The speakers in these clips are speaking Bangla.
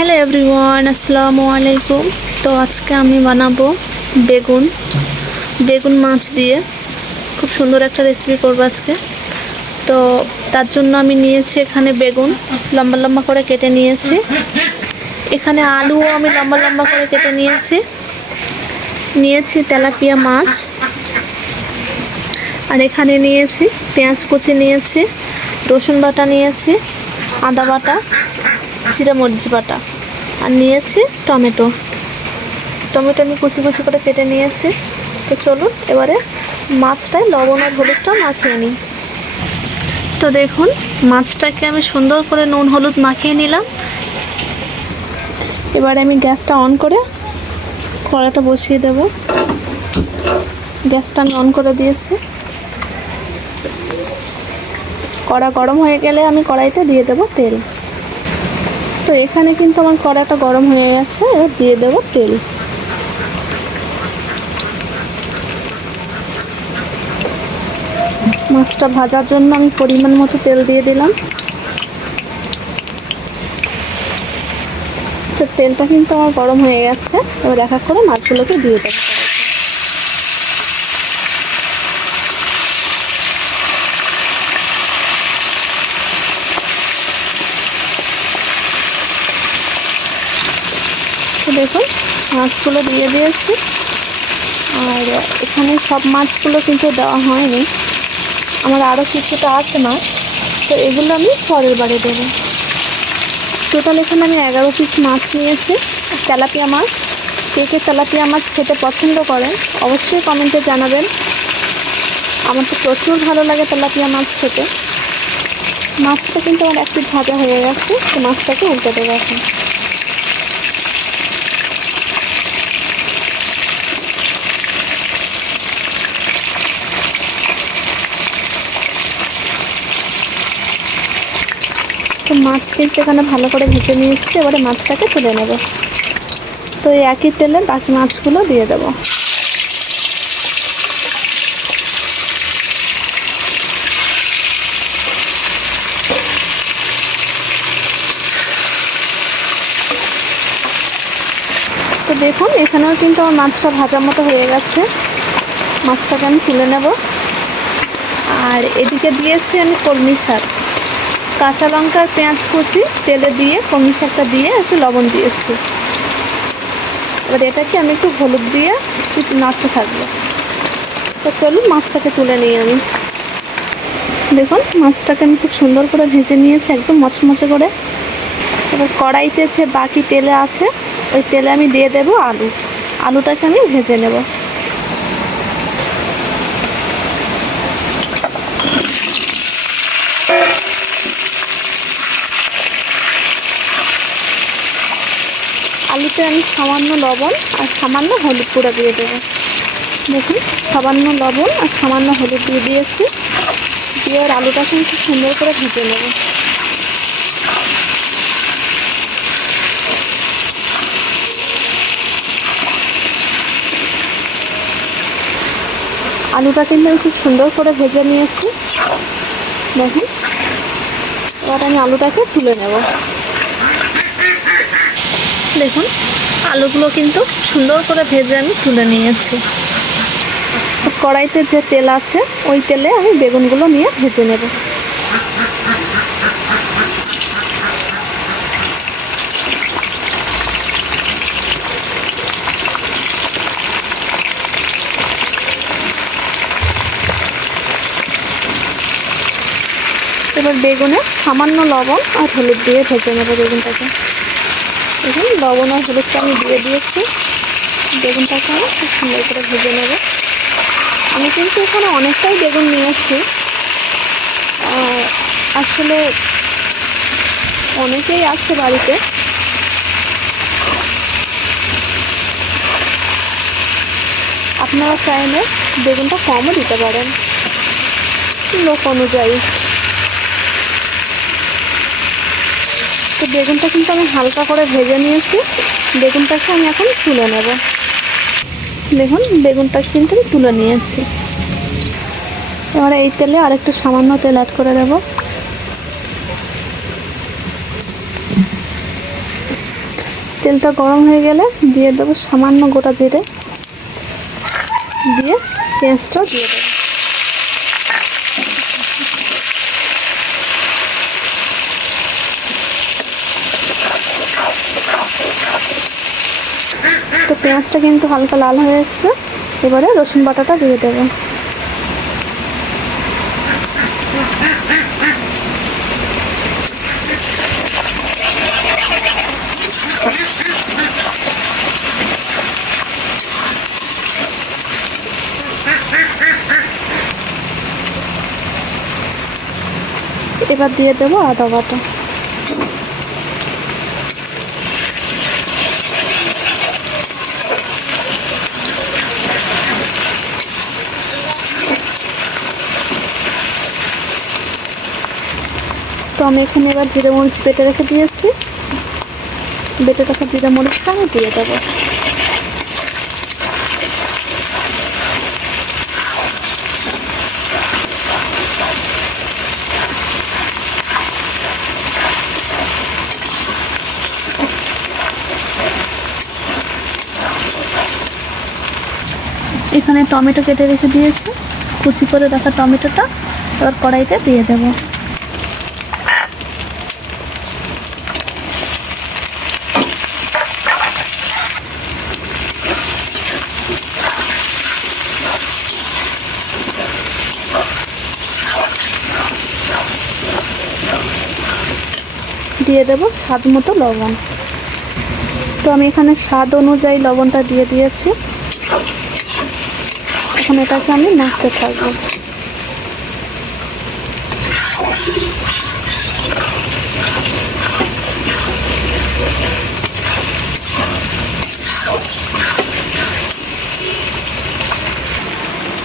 হ্যালো এভরিওয়ান, আসসালামু আলাইকুম। তো আজকে আমি বানাবো বেগুন বেগুন মাছ দিয়ে খুব সুন্দর একটা রেসিপি করবো আজকে। তো তার জন্য আমি নিয়েছি এখানে বেগুন লম্বা লম্বা করে কেটে নিয়েছি। এখানে আলুও আমি লম্বা লম্বা করে কেটে নিয়েছি তেলাপিয়া মাছ। আর এখানে নিয়েছি পেঁয়াজ কুচি, নিয়েছি রসুন বাটা, নিয়েছি আদা বাটা, জিরা মরিচ বাটা, আর নিয়েছি টমেটো আমি কুচি কুচি করে কেটে নিয়েছি। তো চলুন এবারে মাছটায় লবণ আর হলুদটা মাখিয়ে নিই। তো দেখুন, মাছটাকে আমি সুন্দর করে নুন হলুদ মাখিয়ে নিলাম। এবারে আমি গ্যাসটা অন করে কড়াটা বসিয়ে দেব। গ্যাসটা আমি অন করে দিয়েছি। কড়া গরম হয়ে গেলে আমি কড়াইতে দিয়ে দেব তেল। তো এখানে কিন্তু আমার কড়াটা গরম হয়ে গেছে, এবার দিয়ে দেব তেল। মাছটা ভাজার জন্য আমি পরিমাণ মতো তেল দিয়ে দিলাম। তো তেলটা কিন্তু আমার গরম হয়ে গেছে, এবার এক এক করে মাছগুলোকে দিয়ে দেবো। তো দেখুন, মাছগুলো দিয়ে দিয়েছি। আর এখানে সব মাছগুলো কিন্তু দেওয়া হয়নি, আমার আরও কিছুটা আছে মাছ, তো এগুলো আমি পরের বারে দেবো। টোটাল এখানে আমি 11 পিস মাছ নিয়েছি, তেলাপিয়া মাছ। কে কে তেলাপিয়া মাছ খেতে পছন্দ করেন অবশ্যই কমেন্টে জানাবেন। আমার তো প্রচুর ভালো লাগে তেলাপিয়া মাছ খেতে। মাছটা কিন্তু আমার একটু ভাজা হয়ে গেছে, তো মাছটাকে উল্টে দেবো এখন। তো মাছ কিন্তু এখানে ভালো করে ভেজে নিয়েছি, এবারে মাছটাকে তুলে নেব। তো এই একই তেলে বাকি মাছগুলো দিয়ে দেব। তো দেখুন, এখানেও কিন্তু আমার মাছটা ভাজার মতো হয়ে গেছে। মাছটাকে আমি তুলে নেব। আর এদিকে দিয়েছি আমি কলমি শাক, কাঁচা লঙ্কা আর পেঁয়াজ কুচি তেলে দিয়ে কলমি শাকটা দিয়ে একটু লবণ দিয়েছি। এবার এটাকে আমি একটু হলুদ দিয়ে একটু নাড়তে থাকবো। তো চলুন মাছটাকে তুলে নিই আমি। দেখুন, মাছটাকে আমি খুব সুন্দর করে ভেজে নিয়েছি, একদম মচমচে করে। এবার কড়াইতে যে বাকি তেলে আছে, ওই তেলে আমি দিয়ে দেবো আলুটাকে আমি ভেজে নেব। আলুতে আমি সামান্য লবণ আর সামান্য হলুদ গুঁড়া দিয়ে দেবো। দেখুন, সামান্য লবণ আর সামান্য হলুদ দিয়ে দিয়েছি। দিয়ে আর আলুটাকে আমি খুব সুন্দর করে ভেজে নেব। আলুটা কিন্তু আমি খুব সুন্দর করে ভেজে নিয়েছি। দেখুন, এবার আমি আলুটাকে তুলে নেব। দেখুন, আলুগুলো কিন্তু সুন্দর করে ভেজে আমি তুলে নিয়েছি। কড়াইতে যে তেল আছে, ওই তেলে আমি বেগুনগুলো নিয়ে ভেজে নেব। এবার বেগুনে সামান্য লবণ আর হলুদ দিয়ে ভেজে নেব বেগুনটাকে। দেখুন, লবণ আর হলুদটা আমি দিয়ে দিয়েছি। বেগুনটাকে আমি খুব সুন্দর করে ভেজে নেব। আমি কিন্তু এখানে অনেকটাই বেগুন নিয়েছি। আসলে অনেকেই আছে বাড়িতে, আপনারা চাইলে বেগুনটা কমও দিতে পারেন লোক অনুযায়ী। তো বেগুনটা কিন্তু আমি হালকা করে ভেজে নিয়েছি। বেগুনটাকে আমি এখন তুলে নেব। দেখুন, বেগুনটা কিন্তু আমি তুলে নিয়েছি। এবারে এই তেলে আরেকটু সামান্য তেল অ্যাড করে দেব। তেলটা গরম হয়ে গেলে দিয়ে দেবো সামান্য গোটা জিরে, দিয়ে পেঁয়াজটাও দিয়ে দেবো। তো পেঁয়াজটা কিন্তু হালকা লাল হয়ে এসছে, এবারে রসুন বাটাটা দিয়ে দেবো। এবার দিয়ে দেবো আদা বাটা। তো আমি এখানে এবার জিরে মরিচ বেটে রেখে দিয়েছি, বেটে রাখা জিরে মরিচটা আমি দিয়ে দেবো। এখানে টমেটো কেটে রেখে দিয়েছি, কুচি করে রাখা টমেটোটা এবার কড়াইতে দিয়ে দেব। দিয়ে দেব স্বাদ মতো লবণ। তো আমি এখানে স্বাদ অনুযায়ী লবণটা দিয়ে দিয়েছি। এখন এটাকে আমি নাড়তে থাকবো।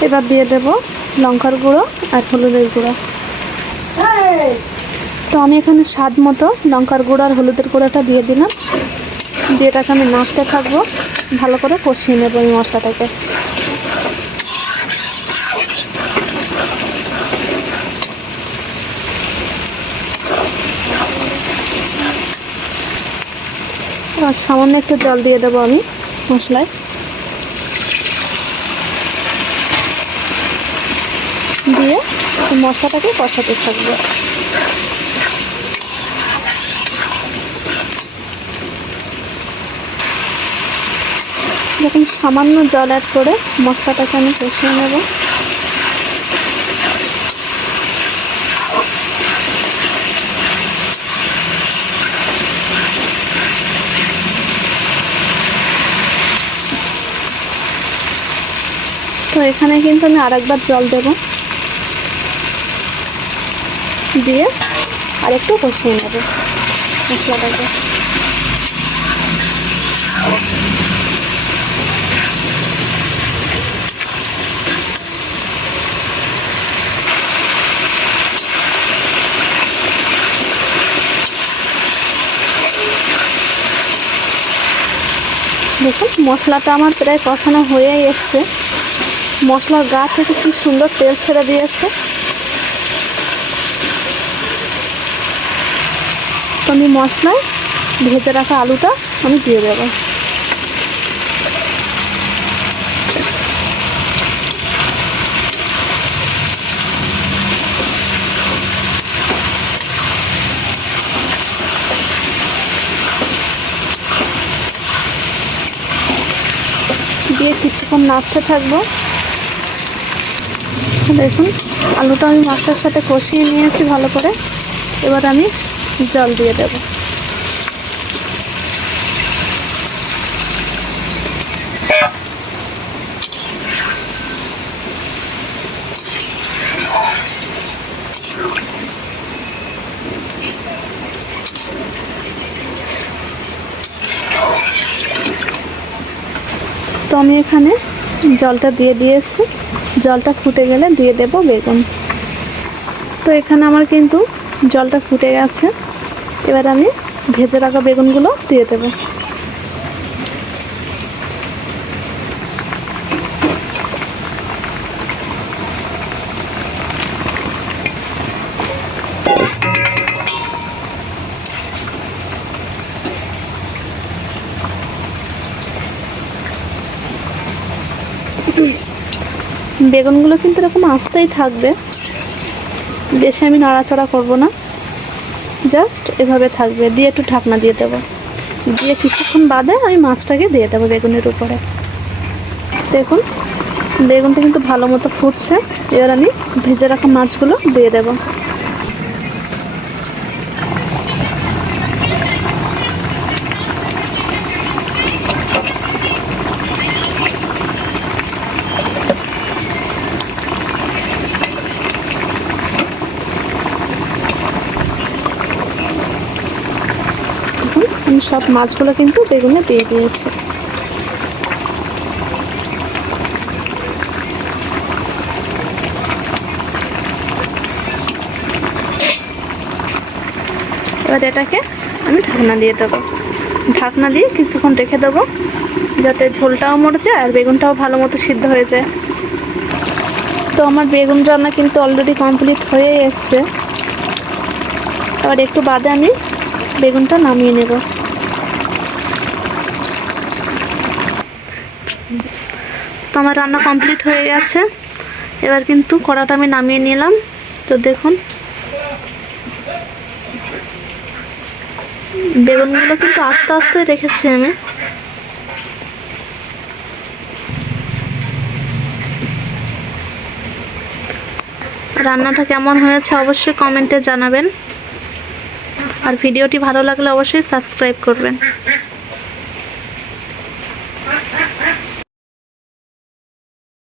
এবার দিয়ে দেব লঙ্কার গুঁড়ো আর হলুদের গুঁড়ো। তো আমি এখানে স্বাদ মতো লঙ্কার গুঁড়ো আর হলুদের গুঁড়োটা দিয়ে দিলাম, দিয়ে এটাকে আমি নাড়তে থাকবো, ভালো করে কষিয়ে নেবো এই মশলাটাকে। আর সামান্য একটু জল দিয়ে দেবো আমি মশলায়, দিয়ে মশলাটাকে কষাতে থাকবো। যখন সামান্য জল অ্যাড করে মশলাটাকে আমি কষিয়ে নেব। তো এখানে কিন্তু আমি আরেকবার জল দেব, দিয়ে আরেকটু কষিয়ে নেব মশলাটাকে। দেখুন মশলাটা আমার প্রায় কষানো হয়েই এসছে, মশলার গা থেকে কি সুন্দর তেল ছেড়ে দিয়েছে। তো আমি মশলায় ভেজে রাখা আলুটা আমি দিয়ে দেবো। দিয়ে কিছুক্ষণ নাড়তে থাকবো। দেখুন আলুটা আমি মশলার সাথে কষিয়ে নিয়েছি ভালো করে, এবার আমি জল দিয়ে দেব। তো আমি এখানে জলটা দিয়ে দিয়েছি, জলটা ফুটে গেলে দিয়ে দেব বেগুন। তো এখানে আমার কিন্তু জলটা ফুটে গেছে, এবার আমি ভেজে রাখা বেগুনগুলো দিয়ে দেব। বেগুনগুলো কিন্তু এরকম আস্তেই থাকবে, বেশি আমি নাড়াচাড়া করব না, জাস্ট এভাবে থাকবে। দিয়ে একটু ঢাকনা দিয়ে দেবো, দিয়ে কিছুক্ষণ বাদে আমি মাছটাকে দিয়ে দেবো বেগুনের উপরে। দেখুন বেগুনটা কিন্তু ভালো মতো ফুটছে, এবার আমি ভেজে রাখা মাছগুলো দিয়ে দেবো। আমি সব মাছগুলো কিন্তু বেগুনে দিয়ে দিয়েছি। এবার এটাকে আমি ঢাকনা দিয়ে দেবো, ঢাকনা দিয়ে কিছুক্ষণ রেখে দেবো যাতে ঝোলটাও মরে যায় আর বেগুনটাও ভালো মতো সিদ্ধ হয়ে যায়। তো আমার বেগুন রান্না কিন্তু অলরেডি কমপ্লিট হয়ে এসছে। এবার একটু বাদে আমি বেগুনটা নামিয়ে নেব। তো আমার রান্না কমপ্লিট হয়ে গেছে, এবার কিন্তু কড়াটা আমি নামিয়ে নিলাম। তো দেখুন বেগুনগুলো কিন্তু আস্তে আস্তে রেখেছি আমি। রান্নাটা কেমন হয়েছে অবশ্যই কমেন্টে জানাবেন, আর ভিডিওটি ভালো লাগলে অবশ্যই সাবস্ক্রাইব করবেন।